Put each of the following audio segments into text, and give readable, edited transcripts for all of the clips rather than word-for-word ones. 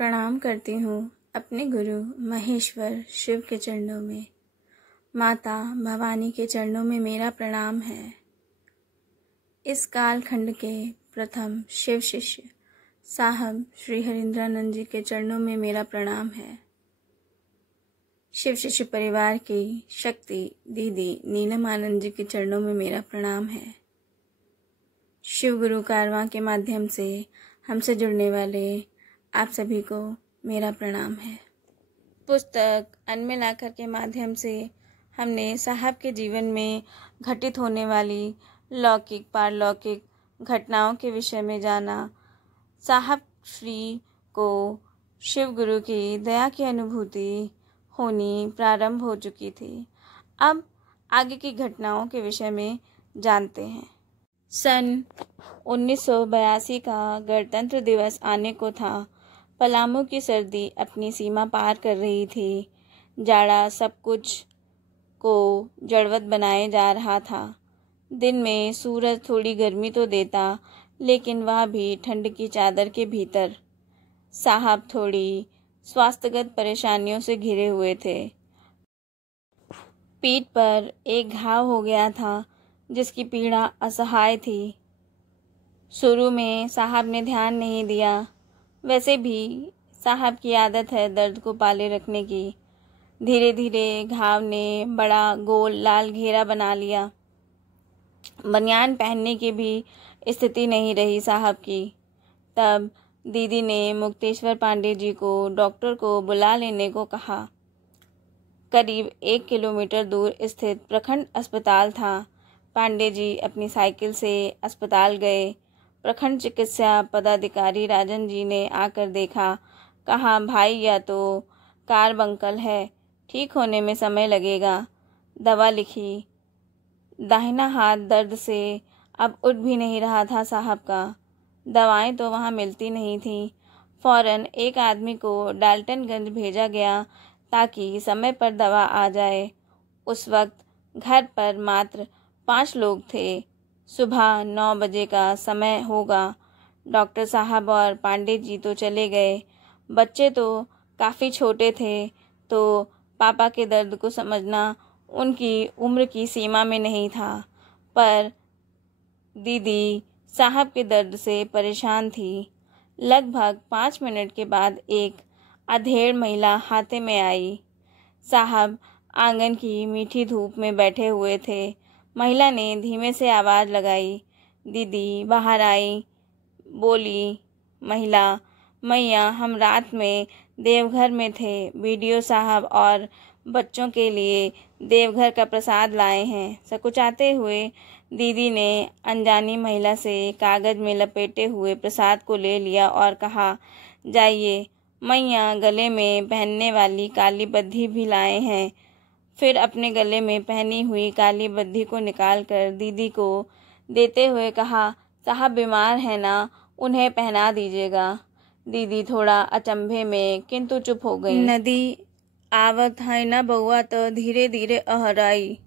प्रणाम करती हूँ अपने गुरु महेश्वर शिव के चरणों में। माता भवानी के चरणों में मेरा प्रणाम है। इस कालखंड के प्रथम शिव शिष्य साहब श्री हरिंद्रानंद जी के चरणों में मेरा प्रणाम है। शिव शिष्य परिवार की शक्ति दीदी नीलम आनंद जी के चरणों में मेरा प्रणाम है। शिव गुरु कारवां के माध्यम से हमसे जुड़ने वाले आप सभी को मेरा प्रणाम है। पुस्तक अनमिल आखर के माध्यम से हमने साहब के जीवन में घटित होने वाली लौकिक पारलौकिक घटनाओं के विषय में जाना। साहब श्री को शिव गुरु की दया की अनुभूति होनी प्रारंभ हो चुकी थी। अब आगे की घटनाओं के विषय में जानते हैं। सन 1982 का गणतंत्र दिवस आने को था। पलामू की सर्दी अपनी सीमा पार कर रही थी। जाड़ा सब कुछ को जड़वत बनाए जा रहा था। दिन में सूरज थोड़ी गर्मी तो देता, लेकिन वह भी ठंड की चादर के भीतर। साहब थोड़ी स्वास्थ्यगत परेशानियों से घिरे हुए थे। पीठ पर एक घाव हो गया था जिसकी पीड़ा असहाय थी। शुरू में साहब ने ध्यान नहीं दिया। वैसे भी साहब की आदत है दर्द को पाले रखने की। धीरे धीरे घाव ने बड़ा गोल लाल घेरा बना लिया। बनियान पहनने की भी स्थिति नहीं रही साहब की। तब दीदी ने मुक्तेश्वर पांडे जी को डॉक्टर को बुला लेने को कहा। करीब 1 किलोमीटर दूर स्थित प्रखंड अस्पताल था। पांडे जी अपनी साइकिल से अस्पताल गए। प्रखंड चिकित्सा पदाधिकारी राजन जी ने आकर देखा। कहा, भाई यह तो कार्बंकल है, ठीक होने में समय लगेगा। दवा लिखी। दाहिना हाथ दर्द से अब उठ भी नहीं रहा था साहब का। दवाएं तो वहाँ मिलती नहीं थीं। फौरन एक आदमी को डाल्टनगंज भेजा गया ताकि समय पर दवा आ जाए। उस वक्त घर पर मात्र 5 लोग थे। सुबह 9 बजे का समय होगा। डॉक्टर साहब और पांडे जी तो चले गए। बच्चे तो काफ़ी छोटे थे, तो पापा के दर्द को समझना उनकी उम्र की सीमा में नहीं था। पर दीदी साहब के दर्द से परेशान थी। लगभग 5 मिनट के बाद एक अधेड़ महिला हाथे में आई। साहब आंगन की मीठी धूप में बैठे हुए थे। महिला ने धीमे से आवाज़ लगाई। दीदी बाहर आई। बोली महिला, मैया हम रात में देवघर में थे। बीडीओ साहब और बच्चों के लिए देवघर का प्रसाद लाए हैं। सकुचाते हुए दीदी ने अनजानी महिला से कागज में लपेटे हुए प्रसाद को ले लिया और कहा, जाइए, मैया गले में पहनने वाली काली बद्धी भी लाए हैं। फिर अपने गले में पहनी हुई काली बद्धी को निकालकर दीदी को देते हुए कहा, साहब बीमार है ना, उन्हें पहना दीजिएगा। दीदी थोड़ा अचंभे में किंतु चुप हो गई। नदी आवत है ना बउआ, तो धीरे धीरे अहराई।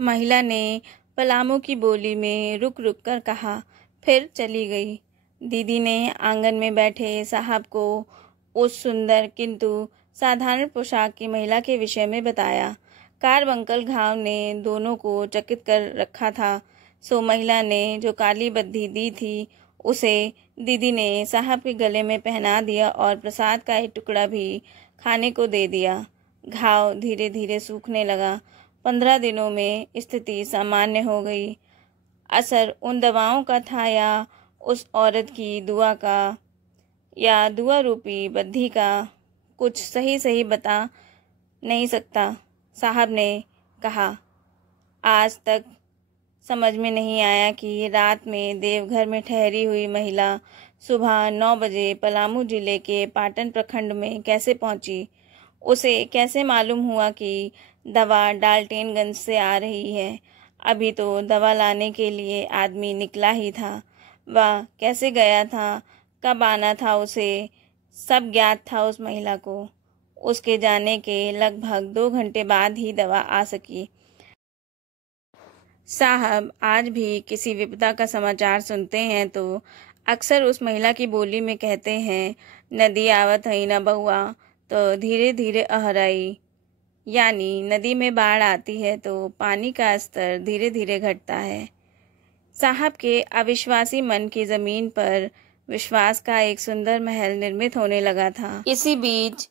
महिला ने पलामू की बोली में रुक रुक कर कहा, फिर चली गई। दीदी ने आंगन में बैठे साहब को उस सुंदर किंतु साधारण पोशाक की महिला के विषय में बताया। कार्बंकल घाव ने दोनों को चकित कर रखा था। सो महिला ने जो काली बद्धी दी थी उसे दीदी ने साहब के गले में पहना दिया और प्रसाद का एक टुकड़ा भी खाने को दे दिया। घाव धीरे धीरे सूखने लगा। 15 दिनों में स्थिति सामान्य हो गई। असर उन दवाओं का था या उस औरत की दुआ का या दुआ रूपी बद्धी का, कुछ सही बता नहीं सकता। साहब ने कहा, आज तक समझ में नहीं आया कि रात में देवघर में ठहरी हुई महिला सुबह 9 बजे पलामू जिले के पाटन प्रखंड में कैसे पहुंची। उसे कैसे मालूम हुआ कि दवा डाल्टनगंज से आ रही है। अभी तो दवा लाने के लिए आदमी निकला ही था। वह कैसे गया था, कब आना था, उसे सब ज्ञात था उस महिला को। उसके जाने के लगभग 2 घंटे बाद ही दवा आ सकी। साहब आज भी किसी विपदा का समाचार सुनते हैं तो अक्सर उस महिला की बोली में कहते हैं, नदी आवत हई न बहुआ तो धीरे धीरे अहराई, यानी नदी में बाढ़ आती है तो पानी का स्तर धीरे धीरे घटता है। साहब के अविश्वासी मन की जमीन पर विश्वास का एक सुंदर महल निर्मित होने लगा था। इसी बीच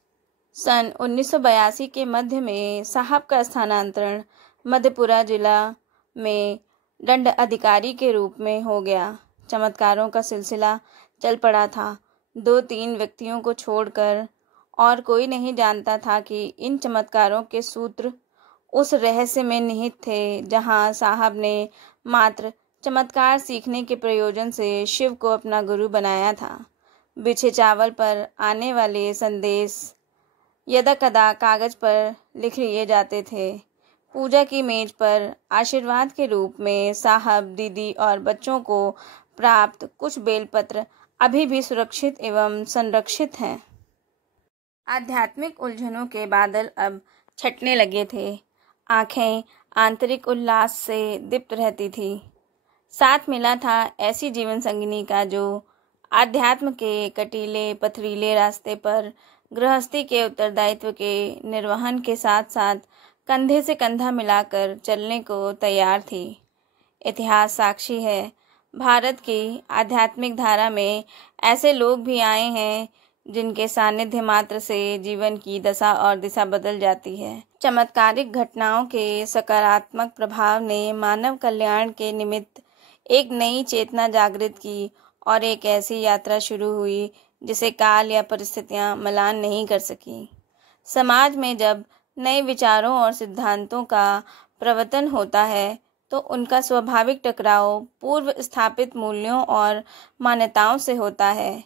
सन 1982 के मध्य में साहब का स्थानांतरण मधेपुरा जिला में दंड अधिकारी के रूप में हो गया। चमत्कारों का सिलसिला चल पड़ा था। 2-3 व्यक्तियों को छोड़कर और कोई नहीं जानता था कि इन चमत्कारों के सूत्र उस रहस्य में निहित थे जहां साहब ने मात्र चमत्कार सीखने के प्रयोजन से शिव को अपना गुरु बनाया था। बिछे चावल पर आने वाले संदेश यदा कदा कागज पर लिख लिए जाते थे। पूजा की मेज पर आशीर्वाद के रूप में साहब, दीदी और बच्चों को प्राप्त कुछ बेलपत्र अभी भी सुरक्षित एवं संरक्षित हैं। आध्यात्मिक उलझनों के बादल अब छटने लगे थे। आंखें आंतरिक उल्लास से दीप्त रहती थी। साथ मिला था ऐसी जीवन संगिनी का जो आध्यात्म के कटीले पथरीले रास्ते पर गृहस्थी के उत्तरदायित्व के निर्वहन के साथ साथ कंधे से कंधा मिलाकर चलने को तैयार थी। इतिहास साक्षी है, भारत की आध्यात्मिक धारा में ऐसे लोग भी आए हैं जिनके सानिध्य मात्र से जीवन की दशा और दिशा बदल जाती है। चमत्कारिक घटनाओं के सकारात्मक प्रभाव ने मानव कल्याण के निमित्त एक नई चेतना जागृत की और एक ऐसी यात्रा शुरू हुई जिसे काल या परिस्थितियां मलान नहीं कर सकी। समाज में जब नए विचारों और सिद्धांतों का प्रवर्तन होता है तो उनका स्वाभाविक टकराव पूर्व स्थापित मूल्यों और मान्यताओं से होता है।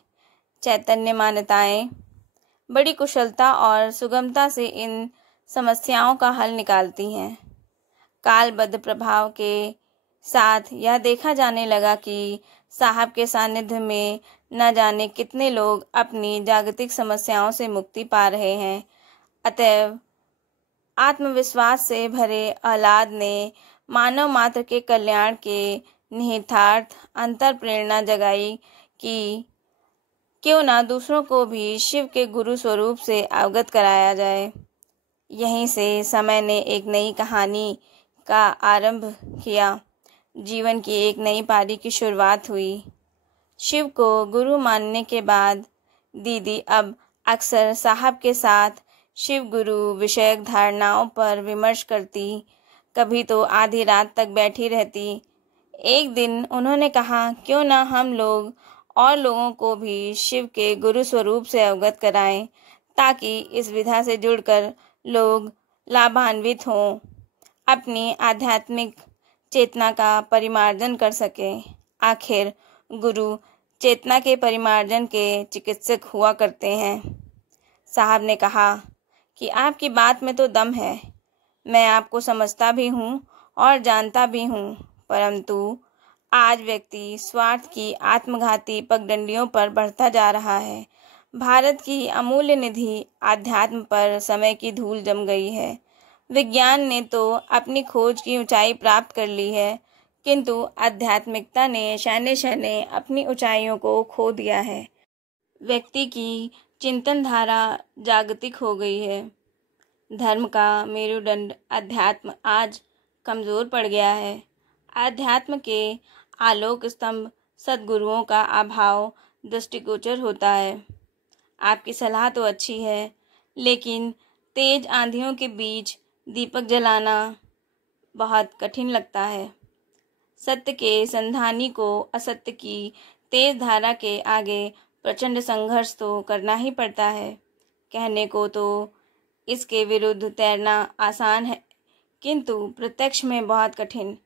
चैतन्य मान्यताएं बड़ी कुशलता और सुगमता से इन समस्याओं का हल निकालती हैं। कालबद्ध प्रभाव के साथ यह देखा जाने लगा कि साहब के सानिध्य में न जाने कितने लोग अपनी जागतिक समस्याओं से मुक्ति पा रहे हैं। अतएव आत्मविश्वास से भरे आह्लाद ने मानव मात्र के कल्याण के निहितार्थ अंतर प्रेरणा जगाई कि क्यों ना दूसरों को भी शिव के गुरु स्वरूप से अवगत कराया जाए। यहीं से समय ने एक नई कहानी का आरंभ किया। जीवन की एक नई पारी की शुरुआत हुई। शिव को गुरु मानने के बाद दीदी अब अक्सर साहब के साथ शिव गुरु विषयक धारणाओं पर विमर्श करती। कभी तो आधी रात तक बैठी रहती। एक दिन उन्होंने कहा, क्यों ना हम लोग और लोगों को भी शिव के गुरु स्वरूप से अवगत कराएं ताकि इस विधा से जुड़कर लोग लाभान्वित हों, अपनी आध्यात्मिक चेतना का परिमार्जन कर सकें। आखिर गुरु चेतना के परिमार्जन के चिकित्सक हुआ करते हैं। साहब ने कहा कि आपकी बात में तो दम है, मैं आपको समझता भी हूँ और जानता भी हूँ, परंतु आज व्यक्ति स्वार्थ की आत्मघाती पगडंडियों पर बढ़ता जा रहा है। भारत की अमूल्य निधि अध्यात्म पर समय की धूल जम गई है। विज्ञान ने तो अपनी खोज की ऊंचाई प्राप्त कर ली है, किंतु आध्यात्मिकता ने शैने शैने अपनी ऊंचाइयों को खो दिया है। व्यक्ति की चिंतन धारा जागतिक हो गई है। धर्म का मेरुदंड अध्यात्म आज कमजोर पड़ गया है। आध्यात्म के आलोक स्तंभ सद्गुरुओं का अभाव दृष्टिगोचर होता है। आपकी सलाह तो अच्छी है, लेकिन तेज आंधियों के बीच दीपक जलाना बहुत कठिन लगता है। सत्य के संधानी को असत्य की तेज धारा के आगे प्रचंड संघर्ष तो करना ही पड़ता है। कहने को तो इसके विरुद्ध तैरना आसान है, किंतु प्रत्यक्ष में बहुत कठिन।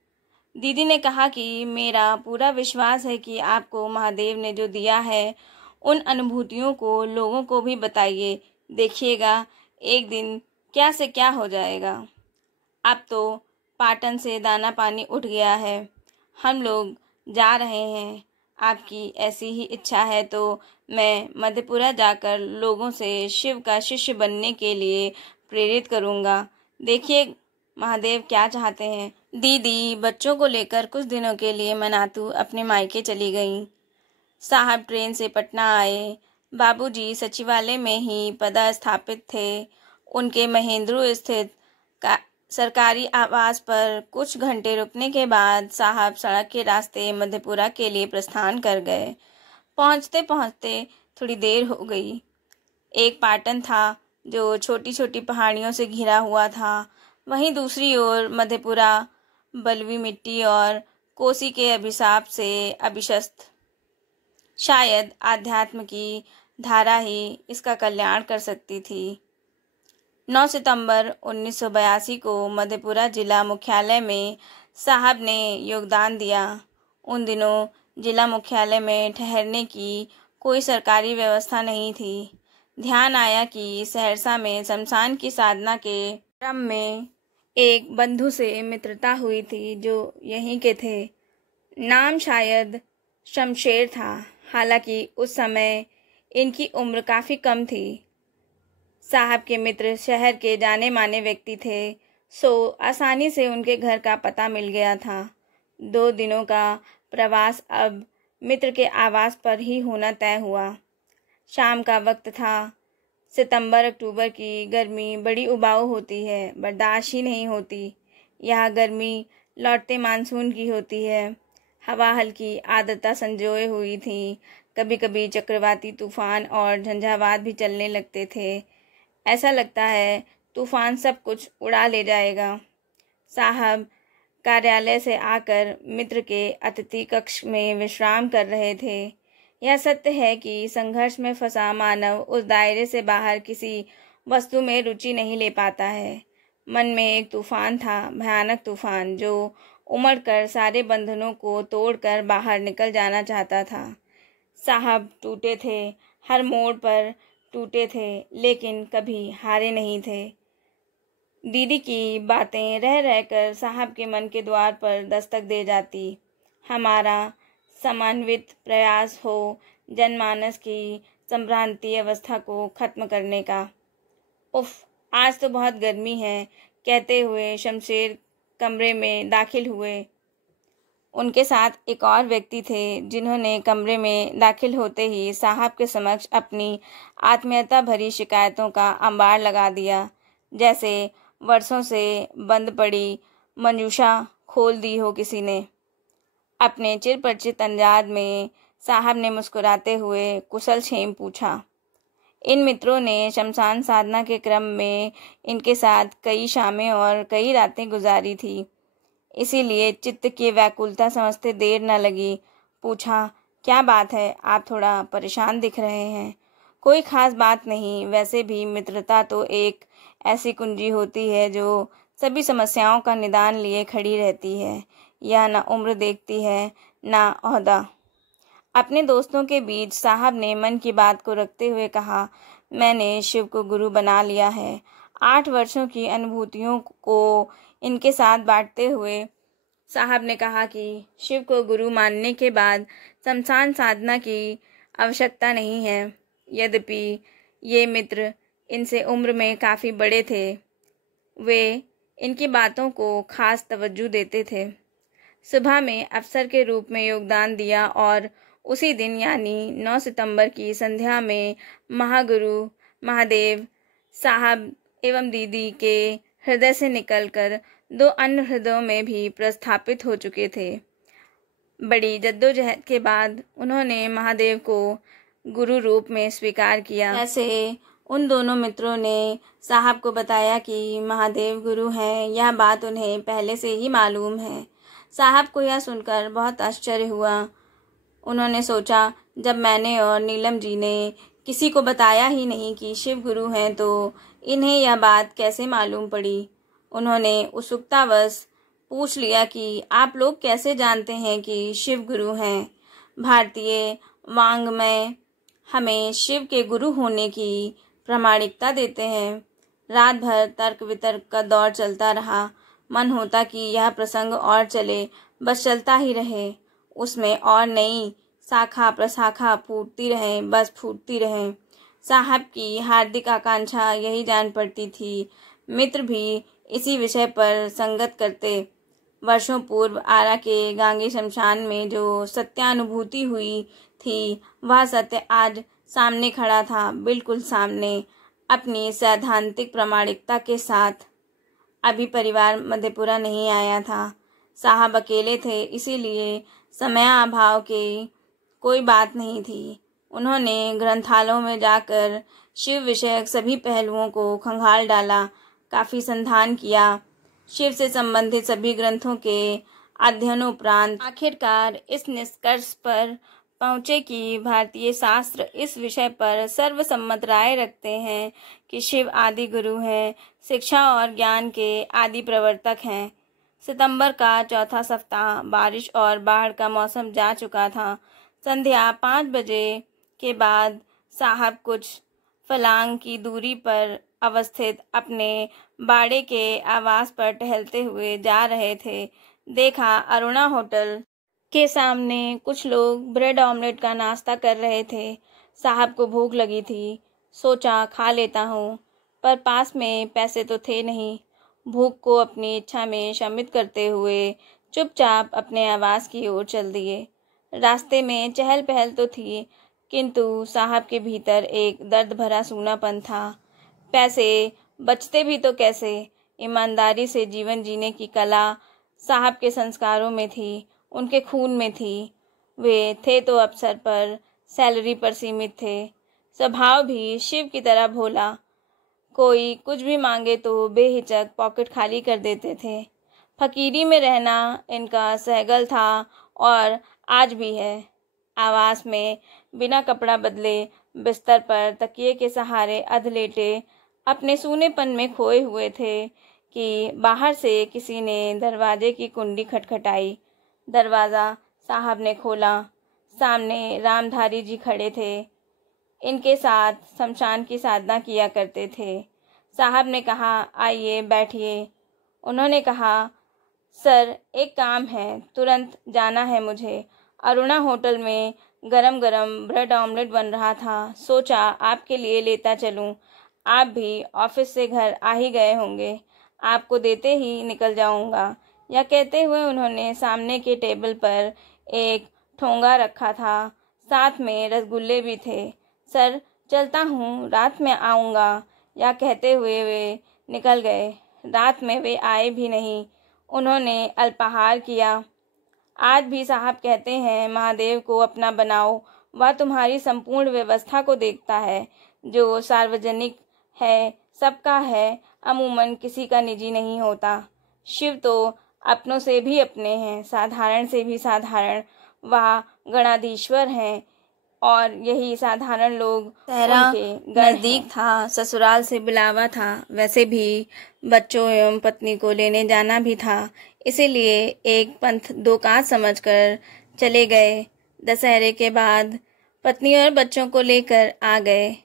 दीदी ने कहा कि मेरा पूरा विश्वास है कि आपको महादेव ने जो दिया है उन अनुभूतियों को लोगों को भी बताइए। देखिएगा एक दिन क्या से क्या हो जाएगा। अब तो पाटन से दाना पानी उठ गया है। हम लोग जा रहे हैं। आपकी ऐसी ही इच्छा है तो मैं मधेपुरा जाकर लोगों से शिव का शिष्य बनने के लिए प्रेरित करूँगा। देखिए महादेव क्या चाहते हैं। दीदी बच्चों को लेकर कुछ दिनों के लिए मनातू अपने मायके चली गईं। साहब ट्रेन से पटना आए। बाबूजी सचिवालय में ही पदस्थापित थे। उनके महेंद्रू स्थित सरकारी आवास पर कुछ घंटे रुकने के बाद साहब सड़क के रास्ते मधेपुरा के लिए प्रस्थान कर गए। पहुंचते पहुंचते थोड़ी देर हो गई। एक पाटन था जो छोटी छोटी पहाड़ियों से घिरा हुआ था। वहीं दूसरी ओर मधेपुरा बलुई मिट्टी और कोसी के अभिशाप से अभिशस्त। शायद आध्यात्म की धारा ही इसका कल्याण कर सकती थी। 9 सितंबर 1982 को मधेपुरा जिला मुख्यालय में साहब ने योगदान दिया। उन दिनों जिला मुख्यालय में ठहरने की कोई सरकारी व्यवस्था नहीं थी। ध्यान आया कि सहरसा में शमशान की साधना के क्रम में एक बंधु से मित्रता हुई थी जो यहीं के थे। नाम शायद शमशेर था। हालांकि उस समय इनकी उम्र काफ़ी कम थी। साहब के मित्र शहर के जाने माने व्यक्ति थे, सो आसानी से उनके घर का पता मिल गया था। 2 दिनों का प्रवास अब मित्र के आवास पर ही होना तय हुआ। शाम का वक्त था। सितंबर अक्टूबर की गर्मी बड़ी उबाऊ होती है, बर्दाश्त ही नहीं होती। यह गर्मी लौटते मानसून की होती है। हवा हल्की आर्द्रता संजोए हुई थी। कभी कभी चक्रवाती तूफान और झंझावात भी चलने लगते थे। ऐसा लगता है तूफान सब कुछ उड़ा ले जाएगा। साहब कार्यालय से आकर मित्र के अतिथि कक्ष में विश्राम कर रहे थे। यह सत्य है कि संघर्ष में फंसा मानव उस दायरे से बाहर किसी वस्तु में रुचि नहीं ले पाता है। मन में एक तूफान था, भयानक तूफान, जो उमड़कर सारे बंधनों को तोड़कर बाहर निकल जाना चाहता था। साहब टूटे थे, हर मोड़ पर टूटे थे, लेकिन कभी हारे नहीं थे। दीदी की बातें रह रहकर साहब के मन के द्वार पर दस्तक दे जाती। हमारा समन्वित प्रयास हो जनमानस की संभ्रांति अवस्था को खत्म करने का। उफ, आज तो बहुत गर्मी है, कहते हुए शमशेर कमरे में दाखिल हुए। उनके साथ एक और व्यक्ति थे जिन्होंने कमरे में दाखिल होते ही साहब के समक्ष अपनी आत्मीयता भरी शिकायतों का अंबार लगा दिया। जैसे वर्षों से बंद पड़ी मंजूषा खोल दी हो किसी ने। अपने चिरपरिचित अंदाज में साहब ने मुस्कुराते हुए कुशल क्षेम पूछा। इन मित्रों ने शमशान साधना के क्रम में इनके साथ कई शामें और कई रातें गुजारी थी, इसीलिए चित्त की व्याकुलता समझते देर न लगी। पूछा, क्या बात है, आप थोड़ा परेशान दिख रहे हैं। कोई खास बात नहीं, वैसे भी मित्रता तो एक ऐसी कुंजी होती है जो सभी समस्याओं का निदान लिए खड़ी रहती है। यह न उम्र देखती है न ओहदा। अपने दोस्तों के बीच साहब ने मन की बात को रखते हुए कहा, मैंने शिव को गुरु बना लिया है। 8 वर्षों की अनुभूतियों को इनके साथ बांटते हुए साहब ने कहा कि शिव को गुरु मानने के बाद शमशान साधना की आवश्यकता नहीं है। यद्यपि ये मित्र इनसे उम्र में काफ़ी बड़े थे, वे इनकी बातों को खास तवज्जो देते थे। सुबह में अफसर के रूप में योगदान दिया और उसी दिन यानी 9 सितंबर की संध्या में महागुरु महादेव साहब एवं दीदी के हृदय से निकलकर 2 अन्य हृदयों में भी प्रस्थापित हो चुके थे। बड़ी जद्दोजहद के बाद उन्होंने महादेव को गुरु रूप में स्वीकार किया। ऐसे उन दोनों मित्रों ने साहब को बताया कि महादेव गुरु हैं। यह बात उन्हें पहले से ही मालूम है। साहब को यह सुनकर बहुत आश्चर्य हुआ। उन्होंने सोचा, जब मैंने और नीलम जी ने किसी को बताया ही नहीं कि शिव गुरु हैं तो इन्हें यह बात कैसे मालूम पड़ी। उन्होंने उत्सुकतावश पूछ लिया कि आप लोग कैसे जानते हैं कि शिव गुरु हैं। भारतीय वाङ्मय हमें शिव के गुरु होने की प्रामाणिकता देते हैं। रात भर तर्क वितर्क का दौर चलता रहा। मन होता कि यह प्रसंग और चले, बस चलता ही रहे, उसमें और नई शाखा प्रशाखा फूटती रहें, बस फूटती रहें। साहब की हार्दिक आकांक्षा यही जान पड़ती थी। मित्र भी इसी विषय पर संगत करते। वर्षों पूर्व आरा के गांगी शमशान में जो सत्यानुभूति हुई थी, वह सत्य आज सामने खड़ा था, बिल्कुल सामने, अपनी सैद्धांतिक प्रामाणिकता के साथ। अभी परिवार मधेपुरा नहीं आया था। साहब अकेले थे, इसीलिए समयाभाव की कोई बात नहीं थी। उन्होंने ग्रंथालयों में जाकर शिव विषयक सभी पहलुओं को खंगाल डाला, काफी संधान किया। शिव से संबंधित सभी ग्रंथों के अध्ययनोपरांत आखिरकार इस निष्कर्ष पर पहुंचे कि भारतीय शास्त्र इस विषय पर सर्वसम्मत राय रखते हैं कि शिव आदि गुरु हैं, शिक्षा और ज्ञान के आदि प्रवर्तक हैं। सितंबर का चौथा सप्ताह, बारिश और बाढ़ का मौसम जा चुका था। संध्या 5 बजे के बाद साहब कुछ फलांग की दूरी पर अवस्थित अपने बाड़े के आवास पर टहलते हुए जा रहे थे। देखा, अरुणा होटल के सामने कुछ लोग ब्रेड ऑमलेट का नाश्ता कर रहे थे। साहब को भूख लगी थी। सोचा खा लेता हूँ, पर पास में पैसे तो थे नहीं। भूख को अपनी इच्छा में शमित करते हुए चुपचाप अपने आवास की ओर चल दिए। रास्ते में चहल पहल तो थी, किंतु साहब के भीतर एक दर्द भरा सूनापन था। पैसे बचते भी तो कैसे? ईमानदारी से जीवन जीने की कला साहब के संस्कारों में थी, उनके खून में थी। वे थे तो अवसर पर, सैलरी पर सीमित थे। स्वभाव भी शिव की तरह भोला। कोई कुछ भी मांगे तो बेहिचक पॉकेट खाली कर देते थे। फकीरी में रहना इनका सहगल था और आज भी है। आवास में बिना कपड़ा बदले बिस्तर पर तकिए के सहारे अधलेटे अपने सूनेपन में खोए हुए थे कि बाहर से किसी ने दरवाजे की कुंडी खटखटाई। दरवाज़ा साहब ने खोला। सामने रामधारी जी खड़े थे। इनके साथ शमशान की साधना किया करते थे। साहब ने कहा, आइए बैठिए। उन्होंने कहा, सर एक काम है, तुरंत जाना है मुझे। अरुणा होटल में गरम गरम ब्रेड ऑमलेट बन रहा था, सोचा आपके लिए लेता चलूं। आप भी ऑफिस से घर आ ही गए होंगे, आपको देते ही निकल जाऊंगा। यह कहते हुए उन्होंने सामने के टेबल पर एक ठोंगा रखा था, साथ में रसगुल्ले भी थे। सर चलता हूँ, रात में आऊँगा। यह कहते हुए वे निकल गए। रात में वे आए भी नहीं। उन्होंने अल्पाहार किया। आज भी साहब कहते हैं, महादेव को अपना बनाओ, वह तुम्हारी संपूर्ण व्यवस्था को देखता है। जो सार्वजनिक है सबका है, अमूमन किसी का निजी नहीं होता। शिव तो अपनों से भी अपने हैं, साधारण से भी साधारण। वह गणाधीश्वर हैं और यही साधारण लोग उनके नजदीक था। ससुराल से बुलावा था, वैसे भी बच्चों एवं पत्नी को लेने जाना भी था, इसीलिए एक पंथ दो काज समझकर चले गए। दशहरे के बाद पत्नी और बच्चों को लेकर आ गए।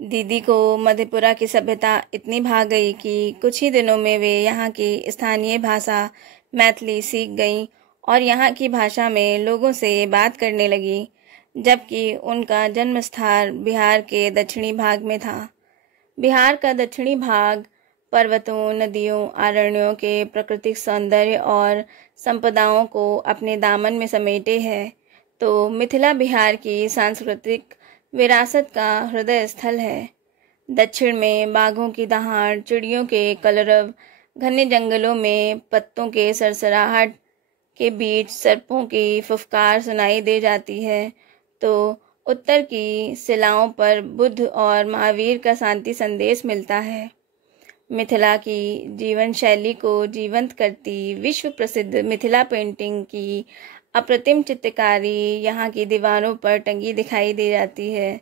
दीदी को मधेपुरा की सभ्यता इतनी भा गई कि कुछ ही दिनों में वे यहाँ की स्थानीय भाषा मैथिली सीख गईं और यहाँ की भाषा में लोगों से बात करने लगी, जबकि उनका जन्मस्थान बिहार के दक्षिणी भाग में था। बिहार का दक्षिणी भाग पर्वतों, नदियों, अरण्यों के प्राकृतिक सौंदर्य और संपदाओं को अपने दामन में समेटे है, तो मिथिला बिहार की सांस्कृतिक विरासत का हृदय स्थल है। दक्षिण में बाघों की दहाड़, चिड़ियों के कलरव, घने जंगलों में पत्तों के सरसराहट के बीच सर्पों की फुफकार सुनाई दे जाती है, तो उत्तर की शिलाओं पर बुद्ध और महावीर का शांति संदेश मिलता है। मिथिला की जीवन शैली को जीवंत करती विश्व प्रसिद्ध मिथिला पेंटिंग की अप्रतिम चित्रकारी यहाँ की दीवारों पर टंगी दिखाई दे जाती है।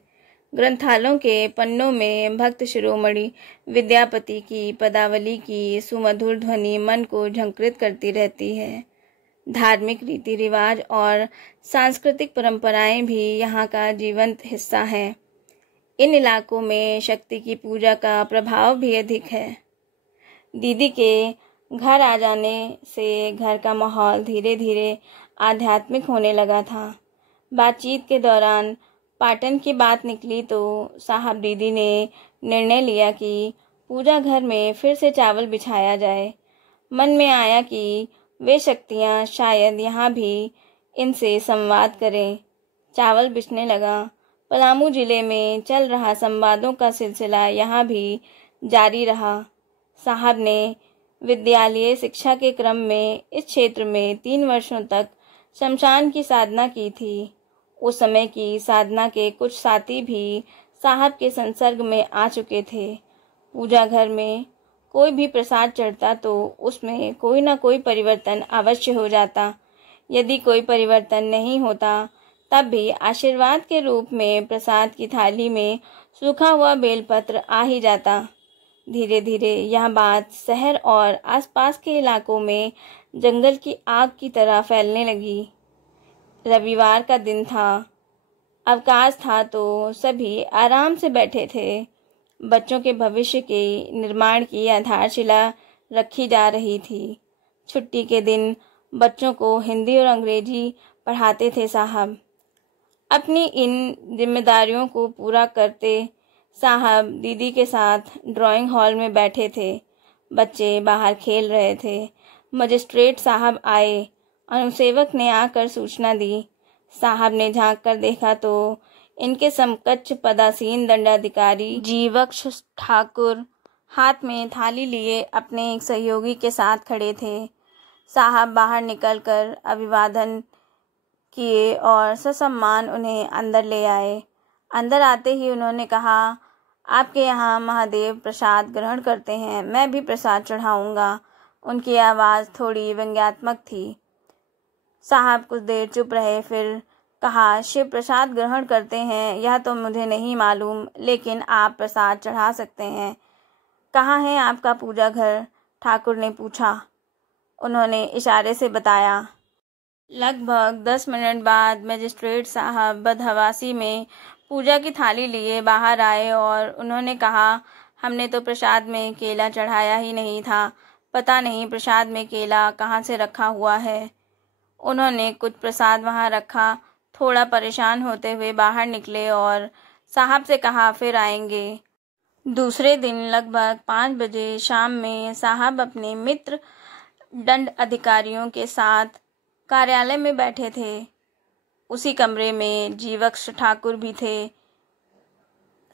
ग्रंथालयों के पन्नों में भक्त शिरोमणि विद्यापति की पदावली की सुमधुर ध्वनि मन को झंकृत करती रहती है। धार्मिक रीति रिवाज और सांस्कृतिक परंपराएं भी यहाँ का जीवंत हिस्सा हैं। इन इलाकों में शक्ति की पूजा का प्रभाव भी अधिक है। दीदी के घर आ जाने से घर का माहौल धीरे धीरे आध्यात्मिक होने लगा था। बातचीत के दौरान पाटन की बात निकली तो साहब दीदी ने निर्णय लिया कि पूजा घर में फिर से चावल बिछाया जाए। मन में आया कि वे शक्तियाँ शायद यहाँ भी इनसे संवाद करें। चावल बिछने लगा। पलामू जिले में चल रहा संवादों का सिलसिला यहाँ भी जारी रहा। साहब ने विद्यालय शिक्षा के क्रम में इस क्षेत्र में 3 वर्षों तक शमशान की साधना की थी। उस समय की साधना के कुछ साथी भी साहब के संसर्ग में आ चुके थे। पूजा घर में कोई भी प्रसाद चढ़ता तो उसमें कोई ना कोई परिवर्तन अवश्य हो जाता। यदि कोई परिवर्तन नहीं होता तब भी आशीर्वाद के रूप में प्रसाद की थाली में सूखा हुआ बेलपत्र आ ही जाता। धीरे धीरे यह बात शहर और आसपास के इलाकों में जंगल की आग की तरह फैलने लगी। रविवार का दिन था, अवकाश था तो सभी आराम से बैठे थे। बच्चों के भविष्य के निर्माण की आधारशिला रखी जा रही थी। छुट्टी के दिन बच्चों को हिंदी और अंग्रेजी पढ़ाते थे साहब। अपनी इन जिम्मेदारियों को पूरा करते साहब दीदी के साथ ड्राइंग हॉल में बैठे थे। बच्चे बाहर खेल रहे थे। मजिस्ट्रेट साहब आए। अनुसेवक ने आकर सूचना दी। साहब ने झांक कर देखा तो इनके समकक्ष पदासीन दंडाधिकारी जीवक्ष ठाकुर हाथ में थाली लिए अपने एक सहयोगी के साथ खड़े थे। साहब बाहर निकलकर अभिवादन किए और ससम्मान उन्हें अंदर ले आए। अंदर आते ही उन्होंने कहा, आपके यहाँ महादेव प्रसाद ग्रहण करते हैं, मैं भी प्रसाद चढ़ाऊँगा। उनकी आवाज़ थोड़ी व्यंग्यात्मक थी। साहब कुछ देर चुप रहे, फिर कहा, शिव प्रसाद ग्रहण करते हैं यह तो मुझे नहीं मालूम, लेकिन आप प्रसाद चढ़ा सकते हैं। कहाँ है आपका पूजा घर? ठाकुर ने पूछा। उन्होंने इशारे से बताया। लगभग 10 मिनट बाद मजिस्ट्रेट साहब बदहवासी में पूजा की थाली लिए बाहर आए और उन्होंने कहा, हमने तो प्रसाद में केला चढ़ाया ही नहीं था, पता नहीं प्रसाद में केला कहाँ से रखा हुआ है। उन्होंने कुछ प्रसाद वहाँ रखा। थोड़ा परेशान होते हुए बाहर निकले और साहब से कहा, फिर आएंगे। दूसरे दिन लगभग 5 बजे शाम में साहब अपने मित्र दंड अधिकारियों के साथ कार्यालय में बैठे थे। उसी कमरे में जीवक्ष ठाकुर भी थे।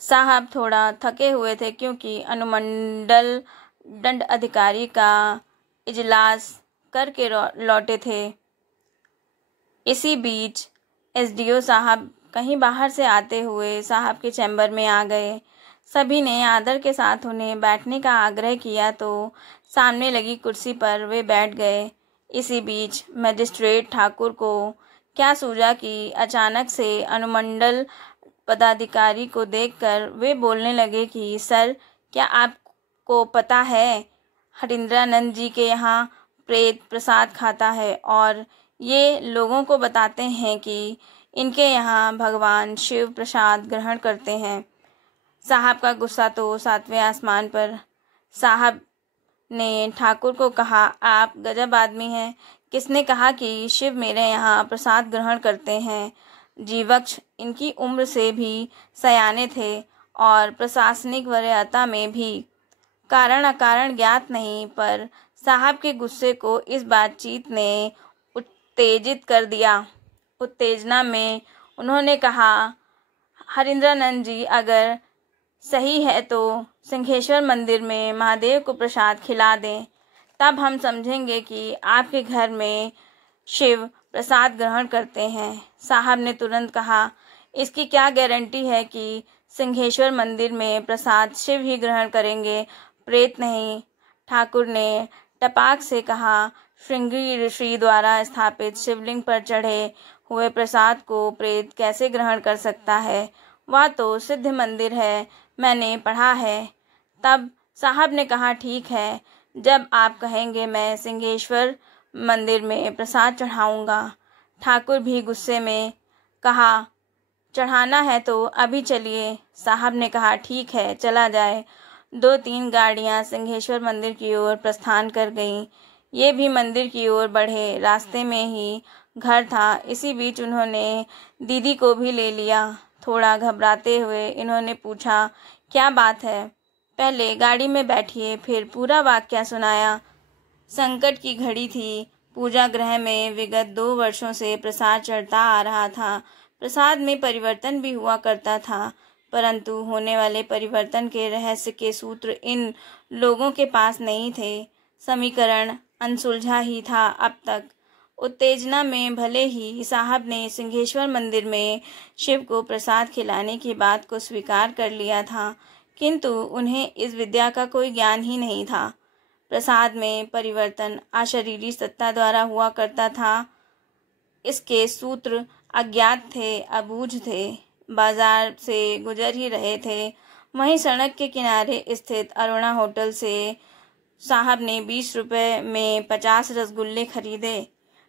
साहब थोड़ा थके हुए थे क्योंकि अनुमंडल दंड अधिकारी का इजलास करके लौटे थे। इसी बीच एसडीओ साहब कहीं बाहर से आते हुए साहब के चैम्बर में आ गए। सभी ने आदर के साथ उन्हें बैठने का आग्रह किया तो सामने लगी कुर्सी पर वे बैठ गए। इसी बीच मजिस्ट्रेट ठाकुर को क्या सूझा कि अचानक से अनुमंडल पदाधिकारी को देखकर वे बोलने लगे कि सर, क्या आपको पता है हरिंद्रानंद जी के यहाँ प्रेत प्रसाद खाता है और ये लोगों को बताते हैं कि इनके यहाँ भगवान शिव प्रसाद ग्रहण करते हैं। साहब का गुस्सा तो 7वें आसमान पर। साहब ने ठाकुर को कहा, आप गजब आदमी हैं, किसने कहा कि शिव मेरे यहाँ प्रसाद ग्रहण करते हैं? जीवक्ष इनकी उम्र से भी सयाने थे और प्रशासनिक वरीयता में भी। कारण अकारण ज्ञात नहीं, पर साहब के गुस्से को इस बातचीत ने उत्तेजित कर दिया। उत्तेजना में उन्होंने कहा, हरिंद्रानंद जी, अगर सही है तो सिंहेश्वर मंदिर में महादेव को प्रसाद खिला दें, तब हम समझेंगे कि आपके घर में शिव प्रसाद ग्रहण करते हैं। साहब ने तुरंत कहा, इसकी क्या गारंटी है कि सिंहेश्वर मंदिर में प्रसाद शिव ही ग्रहण करेंगे, प्रेत नहीं? ठाकुर ने टपाक से कहा, श्रृंगी ऋषि द्वारा स्थापित शिवलिंग पर चढ़े हुए प्रसाद को प्रेत कैसे ग्रहण कर सकता है? वह तो सिद्ध मंदिर है, मैंने पढ़ा है। तब साहब ने कहा, ठीक है, जब आप कहेंगे मैं सिंहेश्वर मंदिर में प्रसाद चढ़ाऊँगा। ठाकुर भी गुस्से में कहा, चढ़ाना है तो अभी चलिए। साहब ने कहा, ठीक है, चला जाए। 2-3 गाड़ियाँ सिंहेश्वर मंदिर की ओर प्रस्थान कर गईं। ये भी मंदिर की ओर बढ़े। रास्ते में ही घर था। इसी बीच उन्होंने दीदी को भी ले लिया। थोड़ा घबराते हुए इन्होंने पूछा, क्या बात है? पहले गाड़ी में बैठिए, फिर पूरा वाकया सुनाया। संकट की घड़ी थी। पूजा गृह में विगत 2 वर्षों से प्रसाद चढ़ता आ रहा था। प्रसाद में परिवर्तन भी हुआ करता था, परंतु होने वाले परिवर्तन के रहस्य के सूत्र इन लोगों के पास नहीं थे। समीकरण अनसुलझा ही था अब तक। उत्तेजना में भले ही साहब ने सिंहेश्वर मंदिर में शिव को प्रसाद खिलाने की बात को स्वीकार कर लिया था, किंतु उन्हें इस विद्या का कोई ज्ञान ही नहीं था। प्रसाद में परिवर्तन अशरीरी सत्ता द्वारा हुआ करता था। इसके सूत्र अज्ञात थे, अबूझ थे। बाजार से गुजर ही रहे थे, वहीं सड़क के किनारे स्थित अरुणा होटल से साहब ने 20 रुपए में 50 रसगुल्ले खरीदे।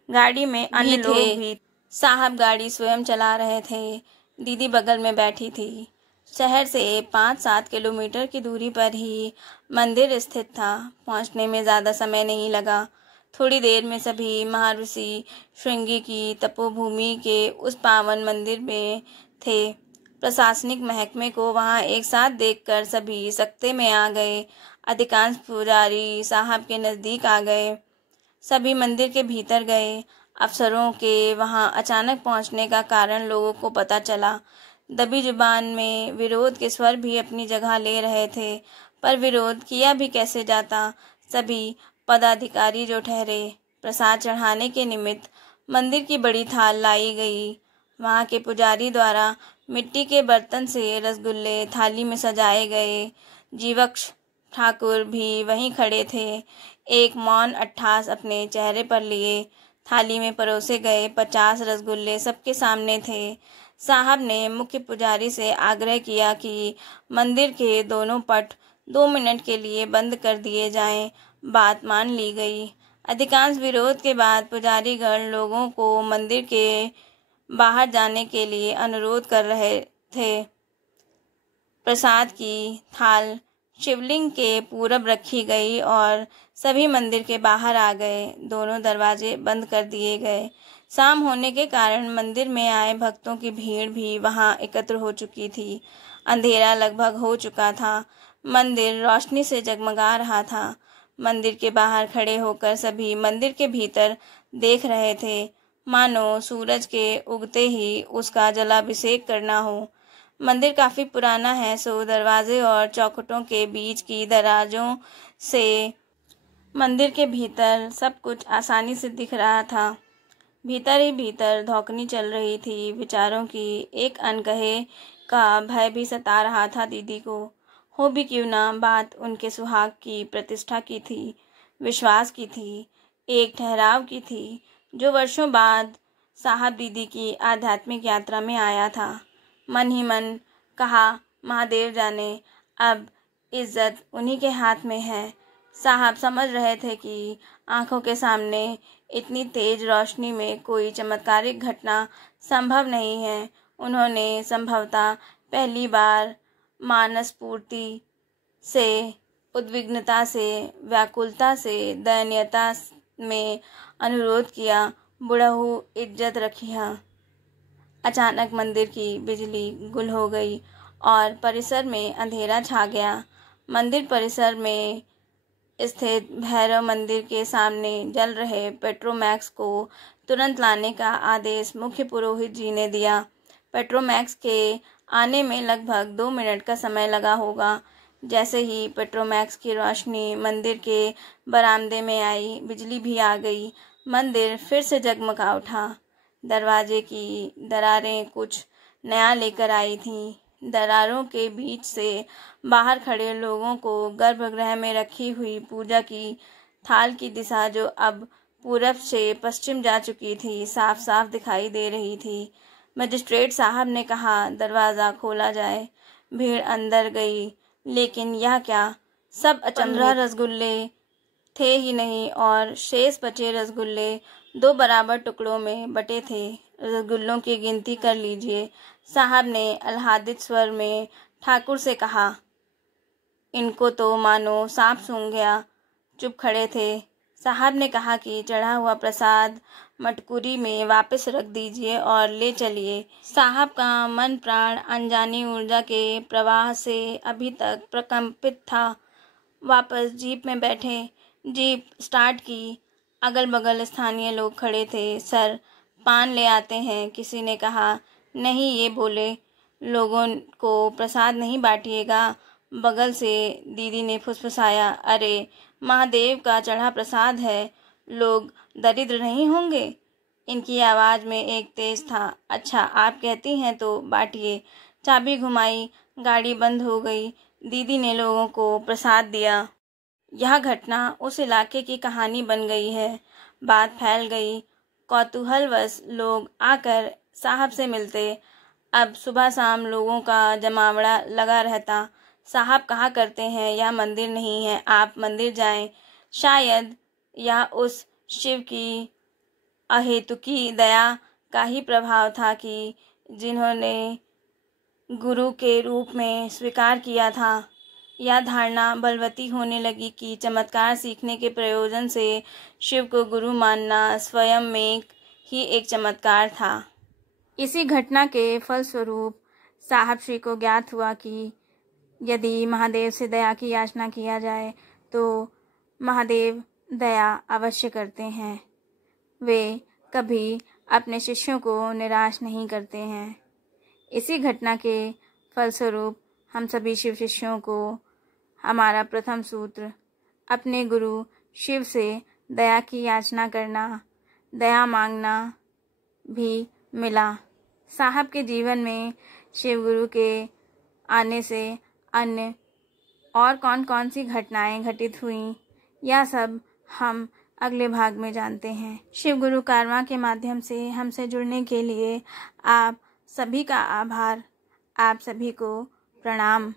गाड़ी में अन्य लोग भी। साहब गाड़ी स्वयं चला रहे थे। दीदी बगल में बैठी थी। शहर से 5-7 किलोमीटर की दूरी पर ही मंदिर स्थित था। पहुंचने में ज़्यादा समय नहीं लगा। थोड़ी देर में सभी महर्षि श्रृंगी की तपोभूमि के उस पावन मंदिर में थे। प्रशासनिक महकमे को वहां एक साथ देखकर सभी सकते में आ गए। अधिकांश पुजारी साहब के नज़दीक आ गए। सभी मंदिर के भीतर गए। अफसरों के वहां अचानक पहुंचने का कारण लोगों को पता चला। दबी जुबान में विरोध के स्वर भी अपनी जगह ले रहे थे, पर विरोध किया भी कैसे जाता। सभी पदाधिकारी जो ठहरे। प्रसाद चढ़ाने के निमित्त मंदिर की बड़ी थाल लाई गई। वहां के पुजारी द्वारा मिट्टी के बर्तन से रसगुल्ले थाली में सजाए गए। जीवक्ष ठाकुर भी वहीं खड़े थे, एक मौन अट्ठास अपने चेहरे पर लिए। थाली में परोसे गए 50 रसगुल्ले सबके सामने थे। साहब ने मुख्य पुजारी से आग्रह किया कि मंदिर के दोनों पट 2 मिनट के लिए बंद कर दिए जाएं। बात मान ली गई। अधिकांश विरोध के बाद पुजारीगण लोगों को मंदिर के बाहर जाने के लिए अनुरोध कर रहे थे। प्रसाद की थाल शिवलिंग के पूरब रखी गई और सभी मंदिर के बाहर आ गए। दोनों दरवाजे बंद कर दिए गए। शाम होने के कारण मंदिर में आए भक्तों की भीड़ भी वहां एकत्र हो चुकी थी। अंधेरा लगभग हो चुका था। मंदिर रोशनी से जगमगा रहा था। मंदिर के बाहर खड़े होकर सभी मंदिर के भीतर देख रहे थे, मानो सूरज के उगते ही उसका जलाभिषेक करना हो। मंदिर काफ़ी पुराना है, सो दरवाजे और चौखटों के बीच की दराजों से मंदिर के भीतर सब कुछ आसानी से दिख रहा था। भीतर ही भीतर धौंकनी चल रही थी विचारों की। एक अनकहे का भय भी सता रहा था दीदी को। हो भी क्यों ना, बात उनके सुहाग की प्रतिष्ठा की थी, विश्वास की थी, एक ठहराव की थी, जो वर्षों बाद साहब दीदी की आध्यात्मिक यात्रा में आया था। मन ही मन कहा, महादेव जाने, अब इज्जत उन्हीं के हाथ में है। साहब समझ रहे थे कि आंखों के सामने इतनी तेज रोशनी में कोई चमत्कारिक घटना संभव नहीं है। उन्होंने संभवतः पहली बार मानसपूर्ति से, उद्विग्नता से, व्याकुलता से, दयनीयता में अनुरोध किया, बुढ़ऊ इज्जत रखिया। अचानक मंदिर की बिजली गुल हो गई और परिसर में अंधेरा छा गया। मंदिर परिसर में स्थित भैरव मंदिर के सामने जल रहे पेट्रोमैक्स को तुरंत लाने का आदेश मुख्य पुरोहित जी ने दिया। पेट्रोमैक्स के आने में लगभग 2 मिनट का समय लगा होगा। जैसे ही पेट्रोमैक्स की रोशनी मंदिर के बरामदे में आई, बिजली भी आ गई। मंदिर फिर से जगमगा उठा। दरवाजे की दरारें कुछ नया लेकर आई थीं। दरारों के बीच से बाहर खड़े लोगों को गर्भगृह में रखी हुई पूजा की थाल की दिशा, जो अब पूरब से पश्चिम जा चुकी थी, साफ साफ दिखाई दे रही थी। मजिस्ट्रेट साहब ने कहा, दरवाज़ा खोला जाए। भीड़ अंदर गई, लेकिन यह क्या, सब अचंभित। 15 रसगुल्ले थे ही नहीं और शेष बचे रसगुल्ले 2 बराबर टुकड़ों में बटे थे। रसगुल्लों की गिनती कर लीजिए, साहब ने आह्लादित स्वर में ठाकुर से कहा। इनको तो मानो सांप सूंघ गया। चुप खड़े थे। साहब ने कहा कि चढ़ा हुआ प्रसाद मटकुरी में वापस रख दीजिए और ले चलिए। साहब का मन प्राण अनजानी ऊर्जा के प्रवाह से अभी तक प्रकंपित था। वापस जीप में बैठे। जीप स्टार्ट की। अगल बगल स्थानीय लोग खड़े थे। सर, पान ले आते हैं, किसी ने कहा। नहीं, ये बोले लोगों को प्रसाद नहीं बांटिएगा। बगल से दीदी ने फुसफुसाया, अरे महादेव का चढ़ा प्रसाद है, लोग दरिद्र नहीं होंगे। इनकी आवाज़ में एक तेज था। अच्छा, आप कहती हैं तो बांटिए। चाबी घुमाई, गाड़ी बंद हो गई। दीदी ने लोगों को प्रसाद दिया। यह घटना उस इलाके की कहानी बन गई है। बात फैल गई। कौतूहलवश लोग आकर साहब से मिलते। अब सुबह शाम लोगों का जमावड़ा लगा रहता। साहब कहा करते हैं, यह मंदिर नहीं है, आप मंदिर जाएं। शायद यह उस शिव की अहेतुकी दया का ही प्रभाव था कि जिन्होंने गुरु के रूप में स्वीकार किया था। यह धारणा बलवती होने लगी कि चमत्कार सीखने के प्रयोजन से शिव को गुरु मानना स्वयं में ही एक चमत्कार था। इसी घटना के फलस्वरूप साहब श्री को ज्ञात हुआ कि यदि महादेव से दया की याचना किया जाए तो महादेव दया अवश्य करते हैं। वे कभी अपने शिष्यों को निराश नहीं करते हैं। इसी घटना के फलस्वरूप हम सभी शिव शिष्यों को हमारा प्रथम सूत्र, अपने गुरु शिव से दया की याचना करना, दया मांगना भी मिला। साहब के जीवन में शिव गुरु के आने से अन्य और कौन कौन सी घटनाएं घटित हुईं, यह सब हम अगले भाग में जानते हैं। शिव गुरु कारवां के माध्यम से हमसे जुड़ने के लिए आप सभी का आभार। आप सभी को प्रणाम।